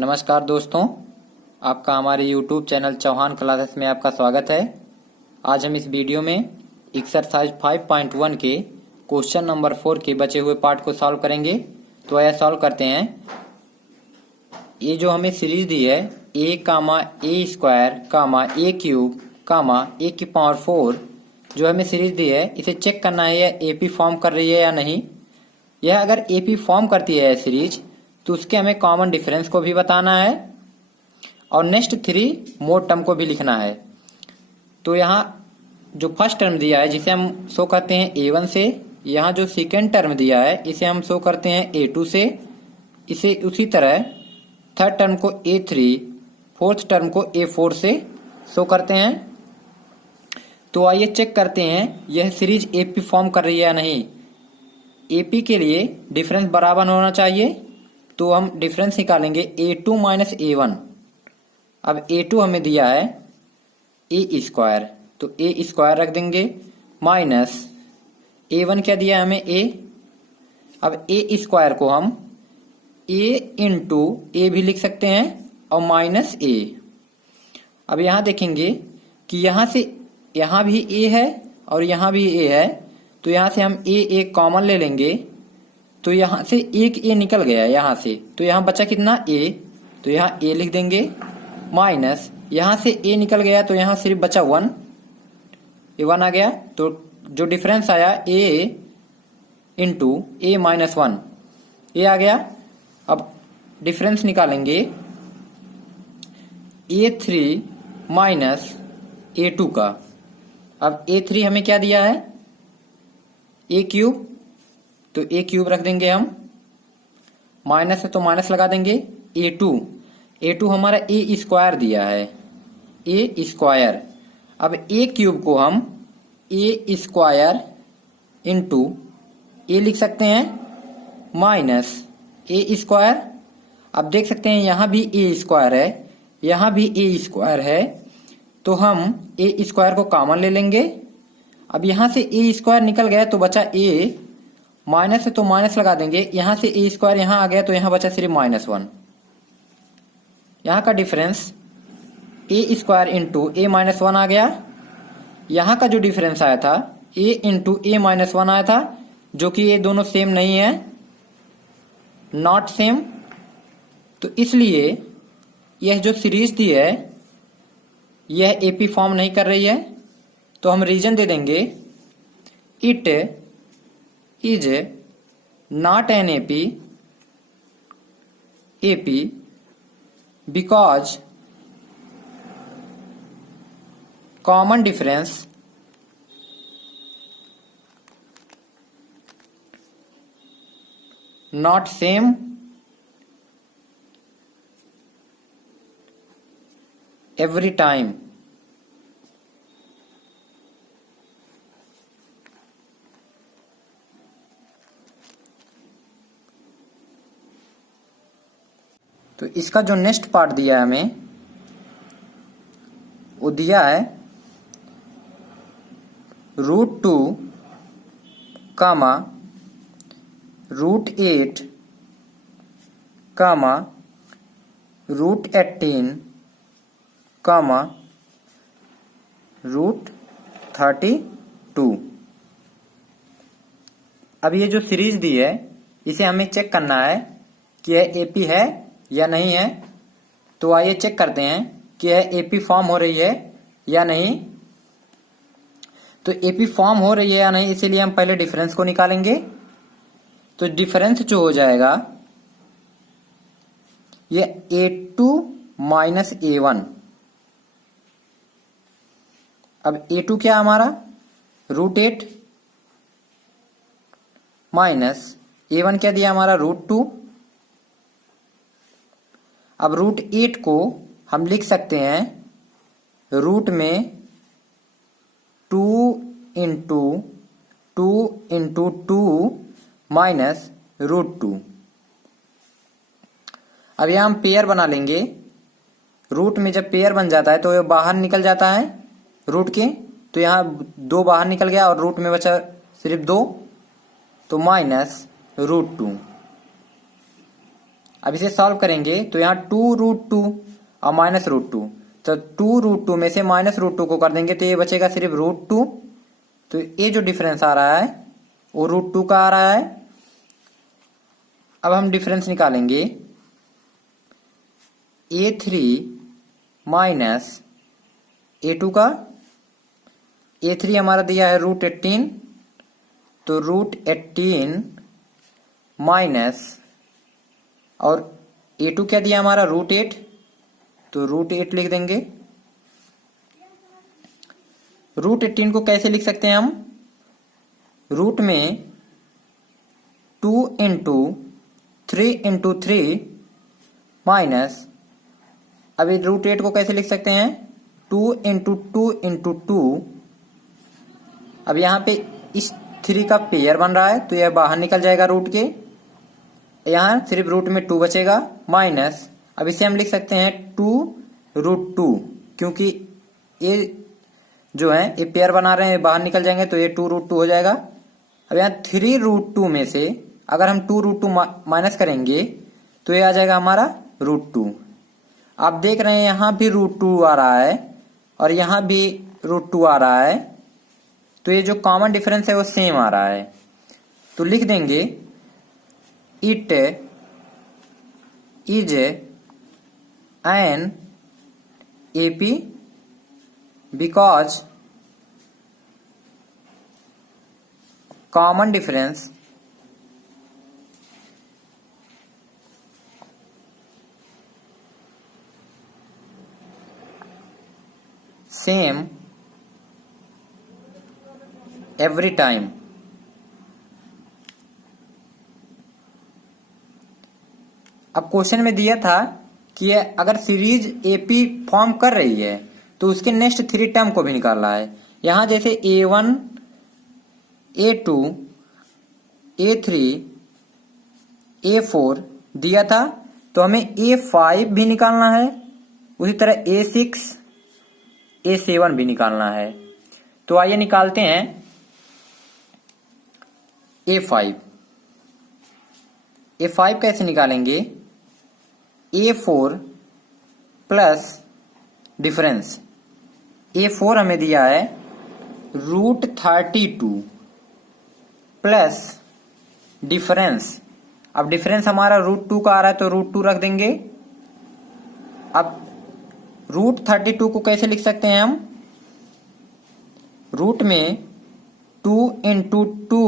नमस्कार दोस्तों, आपका हमारे YouTube चैनल चौहान क्लासेस में आपका स्वागत है। आज हम इस वीडियो में एक्सरसाइज 5.1 के क्वेश्चन नंबर 4 के बचे हुए पार्ट को सॉल्व करेंगे। तो आइए सॉल्व करते हैं। ये जो हमें सीरीज दी है a comma A square comma A cube comma A की पावर 4 जो हमें सीरीज दी है, इसे चेक करना है यह एपी फॉर्म कर रही है या नहीं। यह अगर एपी फॉर्म करती है सीरीज तो उसके हमें कॉमन डिफरेंस को भी बताना है और नेक्स्ट 3 मोड टर्म को भी लिखना है। तो यहाँ जो फर्स्ट टर्म दिया है जिसे हम शो करते हैं a1 से, यहाँ जो सेकेंड टर्म दिया है इसे हम शो करते हैं a2 से, इसे उसी तरह थर्ड टर्म को a3, फोर्थ टर्म को a4 से शो करते हैं। तो आइए चेक करते हैं यह सीरीज एपी फॉर्म कर रही है या नहीं। एपी के लिए डिफरेंस बराबर होना चाहिए, तो हम डिफरेंस निकालेंगे a2 माइनस a1। अब a2 हमें दिया है ए स्क्वायर, तो ए स्क्वायर रख देंगे माइनस a1 क्या दिया है हमें a। अब ए स्क्वायर को हम a इंटू ए भी लिख सकते हैं और माइनस a। अब यहां देखेंगे कि यहां से यहां भी a है और यहां भी a है, तो यहां से हम a कॉमन ले लेंगे, तो यहां से एक a निकल गया यहां से, तो यहां बचा कितना a, तो यहां a लिख देंगे माइनस यहां से a निकल गया तो यहां सिर्फ बचा 1, ये 1 आ गया। तो जो डिफरेंस आया a इंटू ए माइनस 1 ये आ गया। अब डिफरेंस निकालेंगे a3 माइनस a2 का। अब a3 हमें क्या दिया है a क्यूब, तो ए क्यूब रख देंगे हम, माइनस है तो माइनस लगा देंगे। ए टू हमारा ए स्क्वायर दिया है, ए स्क्वायर। अब ए क्यूब को हम ए स्क्वायर इंटू ए लिख सकते हैं माइनस ए स्क्वायर। अब देख सकते हैं यहां भी ए स्क्वायर है, यहां भी ए स्क्वायर है, तो हम ए स्क्वायर को कॉमन ले लेंगे। अब यहां से ए स्क्वायर निकल गया तो बचा ए, माइनस है तो माइनस लगा देंगे, यहां से ए स्क्वायर यहां आ गया तो यहां बचा सिर्फ -1। यहां का डिफरेंस ए स्क्वायर इंटू ए माइनस 1 आ गया। यहां का जो डिफरेंस आया था ए इंटू ए माइनस 1 आया था, जो कि ये दोनों सेम नहीं है, नॉट सेम। तो इसलिए यह जो सीरीज दी है यह एपी फॉर्म नहीं कर रही है। तो हम रीजन दे देंगे it is not an AP because common difference not same every time. तो इसका जो नेक्स्ट पार्ट दिया है हमें, वो दिया है √2 कामा √8 कामा √18 कामा √32। अब ये जो सीरीज दी है इसे हमें चेक करना है कि यह एपी है या नहीं है। तो आइए चेक करते हैं कि यह एपी फॉर्म हो रही है या नहीं। तो एपी फॉर्म हो रही है या नहीं, इसीलिए हम पहले डिफरेंस को निकालेंगे। तो डिफरेंस जो हो जाएगा ये a2 माइनस a1। अब a2 क्या हमारा √8 माइनस a1 क्या दिया हमारा √2। अब √8 को हम लिख सकते हैं रूट में 2 इंटू 2 माइनस √2। अब यहां हम पेयर बना लेंगे। रूट में जब पेयर बन जाता है तो ये बाहर निकल जाता है रूट के, तो यहां 2 बाहर निकल गया और रूट में बचा सिर्फ 2, तो माइनस √2। अब इसे सॉल्व करेंगे तो यहाँ 2√2 और -√2, तो 2√2 में से -√2 को कर देंगे तो ये बचेगा सिर्फ √2। तो ये जो डिफरेंस आ रहा है वो √2 का आ रहा है। अब हम डिफरेंस निकालेंगे, A3 माइनस A2 का। A3 हमारा दिया है √18, तो √18 माइनस, और A2 क्या दिया हमारा √8, तो √8 लिख देंगे। √18 को कैसे लिख सकते हैं हम, रूट में 2 इंटू 3 इंटू 3 माइनस, अभी √8 को कैसे लिख सकते हैं, 2 इंटू 2 इंटू 2। अब यहाँ पे इस 3 का पेयर बन रहा है तो यह बाहर निकल जाएगा रूट के, यहाँ सिर्फ रूट में 2 बचेगा, माइनस, अब इसे हम लिख सकते हैं 2√2, क्योंकि ये जो है ये पेयर बना रहे हैं, बाहर निकल जाएंगे तो ये 2√2 हो जाएगा। अब यहाँ 3√2 में से अगर हम 2√2 माइनस करेंगे तो ये आ जाएगा हमारा √2। आप देख रहे हैं यहाँ भी √2 आ रहा है और यहाँ भी √2 आ रहा है, तो ये जो कॉमन डिफरेंस है वो सेम आ रहा है। तो लिख देंगे it is an AP because common difference same every time। अब क्वेश्चन में दिया था कि अगर सीरीज AP फॉर्म कर रही है तो उसके नेक्स्ट 3 टर्म को भी निकालना है। यहां जैसे A1, A2, A3, A4 दिया था तो हमें A5 भी निकालना है, उसी तरह A6, A7 भी निकालना है। तो आइए निकालते हैं A5। A5 कैसे निकालेंगे, A4 प्लस डिफरेंस, A4 हमें दिया है √32 प्लस डिफरेंस, अब डिफरेंस हमारा √2 का आ रहा है तो √2 रख देंगे। अब √32 को कैसे लिख सकते हैं हम, रूट में 2 into 2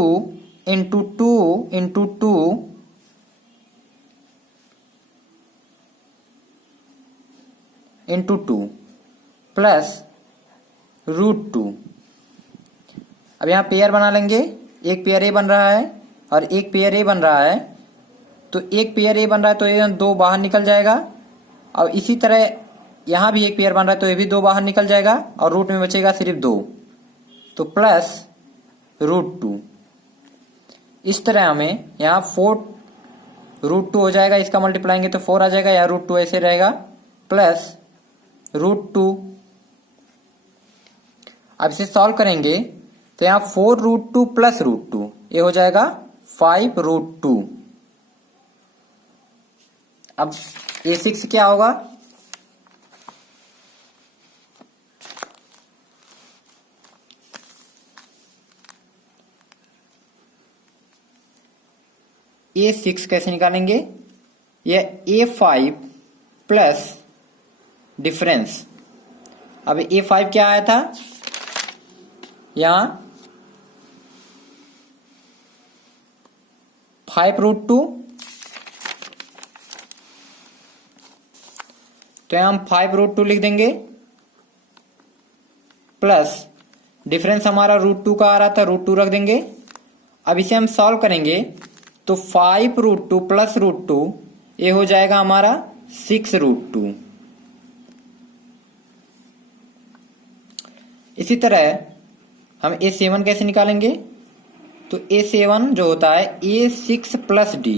into 2 into 2 into 2 plus √2। अब यहाँ पेयर बना लेंगे, एक पेयर A बन रहा है और एक पेयर A बन रहा है, तो एक पेयर A बन रहा है तो ये 2 बाहर निकल जाएगा, और इसी तरह यहाँ भी एक पेयर बन रहा है तो ये भी 2 बाहर निकल जाएगा और रूट में बचेगा सिर्फ 2, तो प्लस √2। इस तरह हमें यहाँ 4√2 हो जाएगा, इसका मल्टीप्लाएंगे तो 4 आ जाएगा, या √2 ऐसे रहेगा, प्लस √2। अब इसे सॉल्व करेंगे तो यहाँ 4√2 प्लस √2 ये हो जाएगा 5√2। अब A6 क्या होगा, A6 कैसे निकालेंगे, यह A5 प्लस डिफरेंस। अब A5 क्या आया था, यहां 5√2, तो यहां हम 5√2 लिख देंगे, प्लस डिफरेंस हमारा √2 का आ रहा था, √2 रख देंगे। अब इसे हम सॉल्व करेंगे तो 5√2 प्लस √2 ये हो जाएगा हमारा 6√2। इसी तरह हम A7 कैसे निकालेंगे, तो A7 जो होता है A6 प्लस D।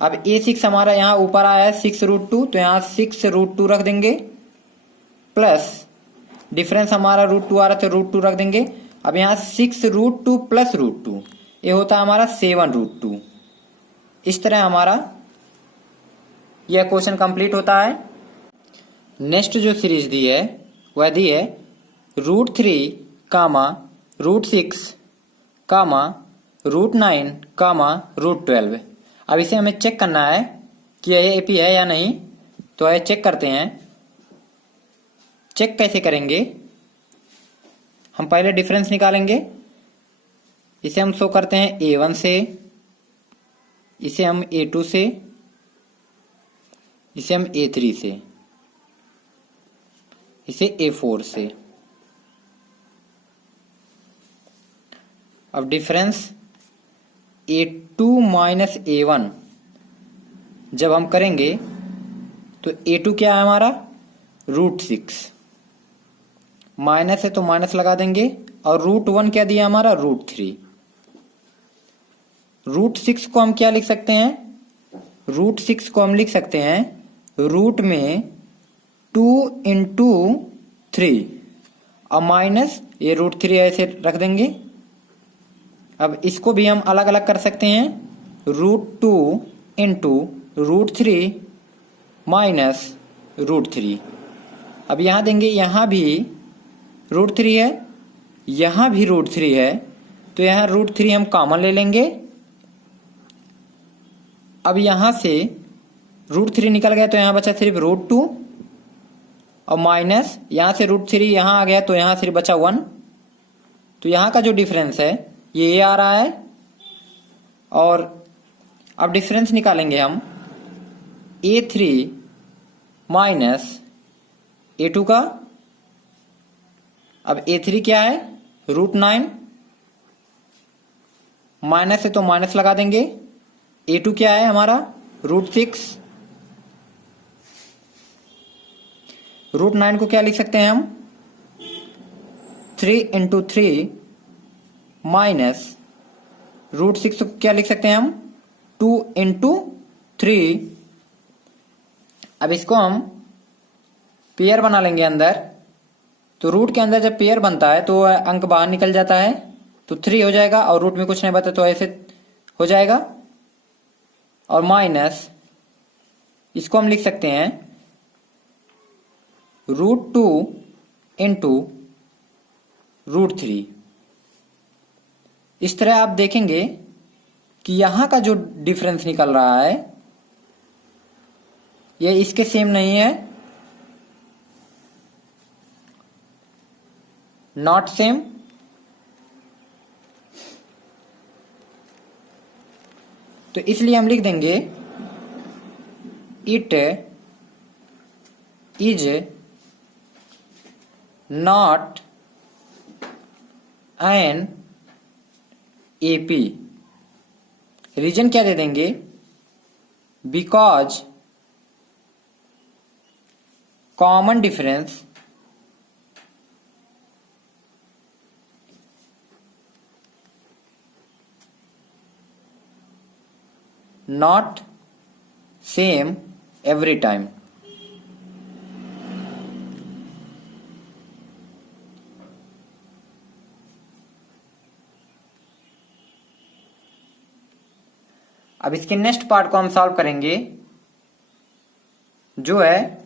अब A6 हमारा यहाँ ऊपर आया है 6√2, तो यहाँ 6√2 रख देंगे, प्लस डिफरेंस हमारा √2 आ रहा था, √2 रख देंगे। अब यहाँ 6√2 प्लस √2 ये होता है हमारा 7√2। इस तरह हमारा यह क्वेश्चन कंप्लीट होता है। नेक्स्ट जो सीरीज दी है वह दी है √3, √6, √9, √12। अब इसे हमें चेक करना है कि यह एपी है या नहीं। तो यह चेक करते हैं। चेक कैसे करेंगे? हम पहले डिफरेंस निकालेंगे। इसे हम शो करते हैं A1 से, इसे हम A2 से, इसे हम A3 से, इसे A4 से। अब डिफरेंस A2 माइनस A1 जब हम करेंगे तो A2 क्या है हमारा? √6। माइनस है तो माइनस लगा देंगे। और √1 क्या दिया हमारा? √3। √6 को हम क्या लिख सकते हैं? √6 को हम लिख सकते हैं रूट में 2 इंटू 3 और माइनस ये √3 ऐसे रख देंगे। अब इसको भी हम अलग अलग कर सकते हैं। √2 इंटू √3 माइनस √3। अब यहां देंगे, यहां भी √3 है, यहां भी √3 है, तो यहां √3 हम कॉमन ले लेंगे। अब यहां से √3 निकल गया तो यहां बचा सिर्फ √2 और माइनस यहां से √3 यहां आ गया तो यहां सिर्फ बचा 1। तो यहां का जो डिफरेंस है ये आ रहा है। और अब डिफरेंस निकालेंगे हम A3 माइनस A2 का। अब A3 क्या है? √9। माइनस है तो माइनस लगा देंगे। A2 क्या है हमारा? √6। √9 को क्या लिख सकते हैं हम? 3 इंटू 3 माइनस √6 को क्या लिख सकते हैं हम? 2 इंटू 3। अब इसको हम पेयर बना लेंगे अंदर। तो रूट के अंदर जब पेयर बनता है तो अंक बाहर निकल जाता है, तो 3 हो जाएगा और रूट में कुछ नहीं बचा तो ऐसे हो जाएगा। और माइनस इसको हम लिख सकते हैं √2 इंटू √3। इस तरह आप देखेंगे कि यहां का जो डिफरेंस निकल रहा है यह इसके सेम नहीं है, नॉट सेम। तो इसलिए हम लिख देंगे it is not an AP. Reason क्या दे देंगे? Because common difference not same every time। अब इसके नेक्स्ट पार्ट को हम सॉल्व करेंगे जो है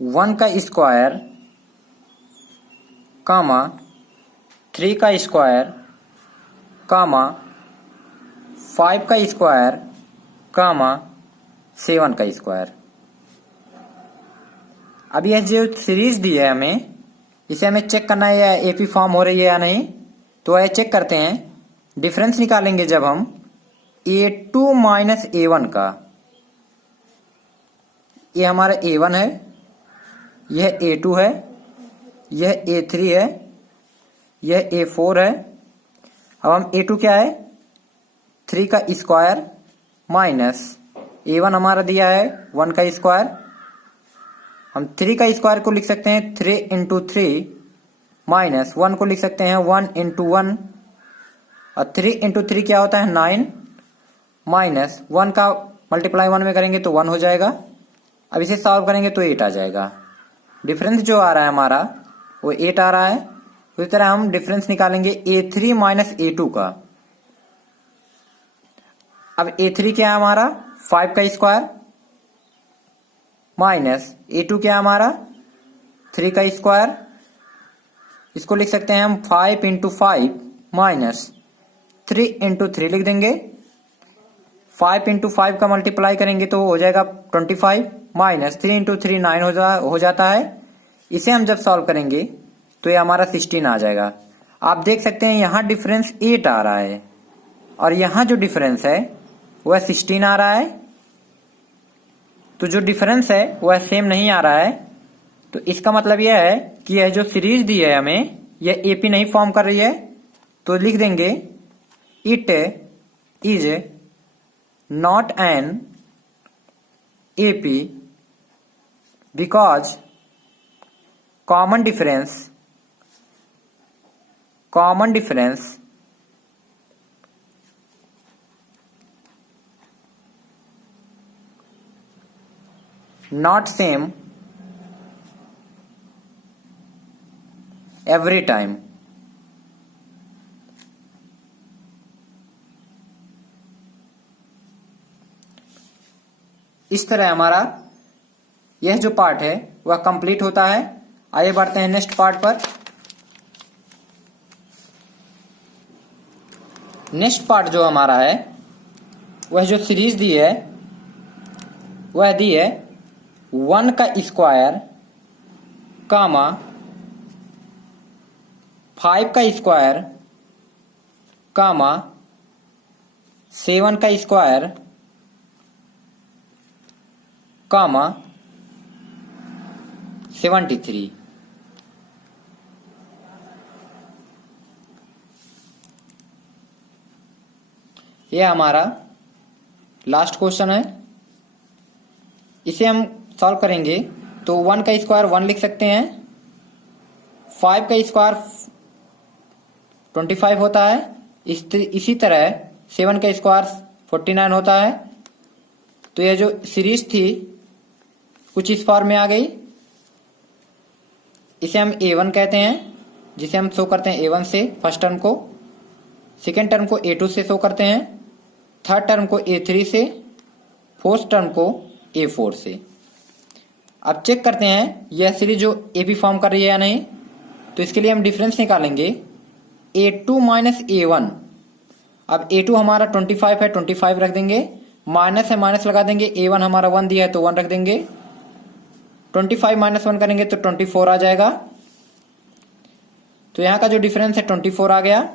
वन का स्क्वायर कामा 3 का स्क्वायर कामा 5 का स्क्वायर कामा 7 का स्क्वायर। अब यह जो सीरीज दी है हमें, इसे हमें चेक करना है या एपी फॉर्म हो रही है या नहीं। तो यह चेक करते हैं। डिफरेंस निकालेंगे जब हम A2 माइनस A1 का। ये हमारा A1 है, यह A2 है, यह A3 है, यह A4 है। अब हम A2 क्या है? 3 का स्क्वायर माइनस A1 हमारा दिया है 1 का स्क्वायर। हम 3 का स्क्वायर को लिख सकते हैं 3 इंटू 3 माइनस 1 को लिख सकते हैं 1 इंटू 1 और 3 इंटू 3 क्या होता है 9 माइनस 1 का मल्टीप्लाई 1 में करेंगे तो 1 हो जाएगा। अब इसे सॉल्व करेंगे तो 8 आ जाएगा। डिफरेंस जो आ रहा है हमारा वो 8 आ रहा है। उसी तरह हम डिफरेंस निकालेंगे A3 माइनस A2 का। अब A3 क्या है हमारा 5 का स्क्वायर माइनस A2 क्या है हमारा 3 का स्क्वायर। इसको लिख सकते हैं हम 5 इंटू 5 माइनस 3 इंटू 3 लिख देंगे। 5 इंटू 5 का मल्टीप्लाई करेंगे तो हो जाएगा 25 माइनस 3 इंटू 3 9 हो जाता है। इसे हम जब सॉल्व करेंगे तो ये हमारा 16 आ जाएगा। आप देख सकते हैं यहां डिफरेंस 8 आ रहा है और यहां जो डिफरेंस है वह 16 आ रहा है। तो जो डिफरेंस है वह सेम नहीं आ रहा है। तो इसका मतलब यह है कि यह जो सीरीज दी है हमें यह एपी नहीं फॉर्म कर रही है। तो लिख देंगे it is not an AP because common difference not same every time। इस तरह हमारा यह जो पार्ट है वह कंप्लीट होता है। आइए बढ़ते हैं नेक्स्ट पार्ट पर। नेक्स्ट पार्ट जो हमारा है वह जो सीरीज दी है वह दी है 1 का स्क्वायर कामा 5 का स्क्वायर कामा 7 का स्क्वायर कामा 73। यह हमारा लास्ट क्वेश्चन है। इसे हम सॉल्व करेंगे तो 1 का स्क्वायर 1 लिख सकते हैं। 5 का स्क्वायर 25 होता है। इसी तरह 7 का स्क्वायर 49 होता है। तो यह जो सीरीज थी कुछ इस फॉर्म में आ गई। इसे हम A1 कहते हैं जिसे हम शो करते हैं A1 से फर्स्ट टर्म को, सेकेंड टर्म को A2 से शो करते हैं, थर्ड टर्म को A3 से, फोर्थ टर्म को A4 से। अब चेक करते हैं यह सीरीज जो AP फॉर्म कर रही है या नहीं। तो इसके लिए हम डिफरेंस निकालेंगे A2 माइनस A1। अब A2 हमारा 25 है, 25 रख देंगे, माइनस है माइनस लगा देंगे। A1 हमारा 1 दिया है तो 1 रख देंगे। 25 माइनस 1 करेंगे तो 24 आ जाएगा। तो यहाँ का जो डिफरेंस है 24 आ गया।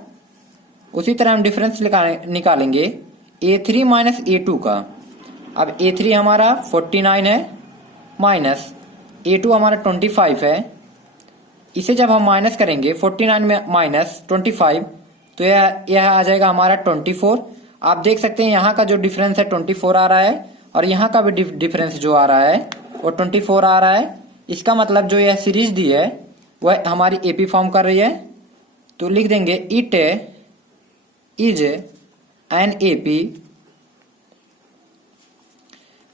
उसी तरह हम डिफरेंस निकालेंगे A3 माइनस A2 का। अब A3 हमारा 49 है माइनस A2 हमारा 25 है। इसे जब हम माइनस करेंगे 49 में माइनस 25 तो यह आ जाएगा हमारा 24। आप देख सकते हैं यहाँ का जो डिफरेंस है 24 आ रहा है और यहाँ का भी डिफरेंस जो आ रहा है वो 24 आ रहा है। इसका मतलब जो यह सीरीज दी है वह हमारी एपी फॉर्म कर रही है। तो लिख देंगे it is an AP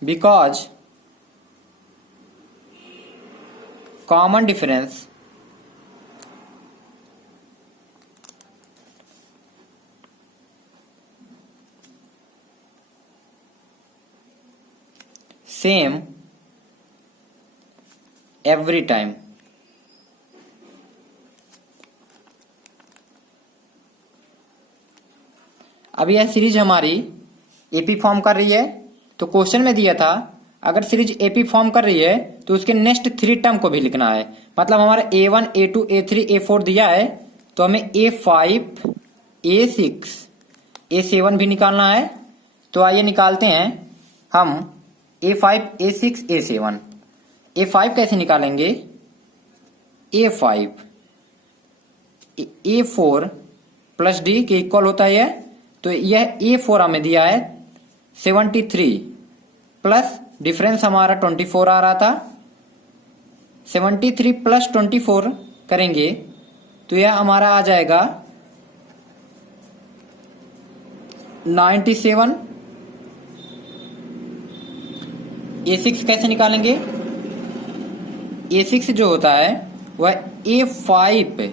because common difference same every time. अब यह सीरीज हमारी एपी फॉर्म कर रही है। तो क्वेश्चन में दिया था अगर सीरीज एपी फॉर्म कर रही है तो उसके नेक्स्ट 3 टर्म को भी लिखना है। मतलब हमारा A1 A2 A3 A4 दिया है तो हमें A5 A6 A7 भी निकालना है। तो आइए निकालते हैं हम A5 A6 A7। A5 कैसे निकालेंगे? A5 A4 प्लस D के इक्वल होता है। तो यह A4 हमें दिया है 73 प्लस डिफरेंस हमारा 24 आ रहा था। 73 प्लस 24 करेंगे तो यह हमारा आ जाएगा 97। A6 कैसे निकालेंगे? A6 जो होता है वह A5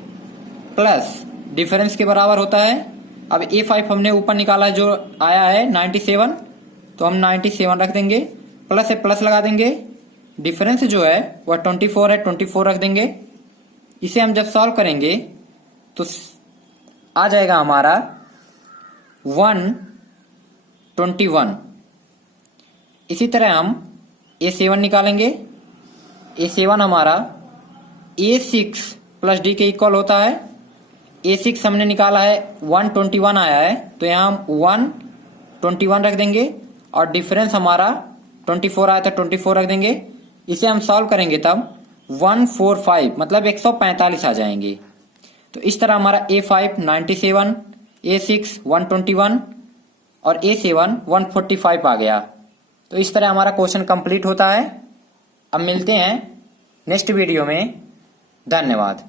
प्लस डिफरेंस के बराबर होता है। अब A5 हमने ऊपर निकाला जो आया है 97, तो हम 97 रख देंगे, प्लस है प्लस लगा देंगे, डिफरेंस जो है वह 24 है, 24 रख देंगे। इसे हम जब सॉल्व करेंगे तो आ जाएगा हमारा 121। इसी तरह हम A7 निकालेंगे। A7 हमारा A6 प्लस D के इक्वल होता है। A6 हमने निकाला है 121 आया है, तो यहाँ हम 121 रख देंगे और डिफरेंस हमारा 24 आया था, 24 रख देंगे। इसे हम सॉल्व करेंगे तब 145 मतलब 145 आ जाएंगे। तो इस तरह हमारा A5 97, A6 121 और A7 145 आ गया। तो इस तरह हमारा क्वेश्चन कंप्लीट होता है। अब मिलते हैं नेक्स्ट वीडियो में। धन्यवाद।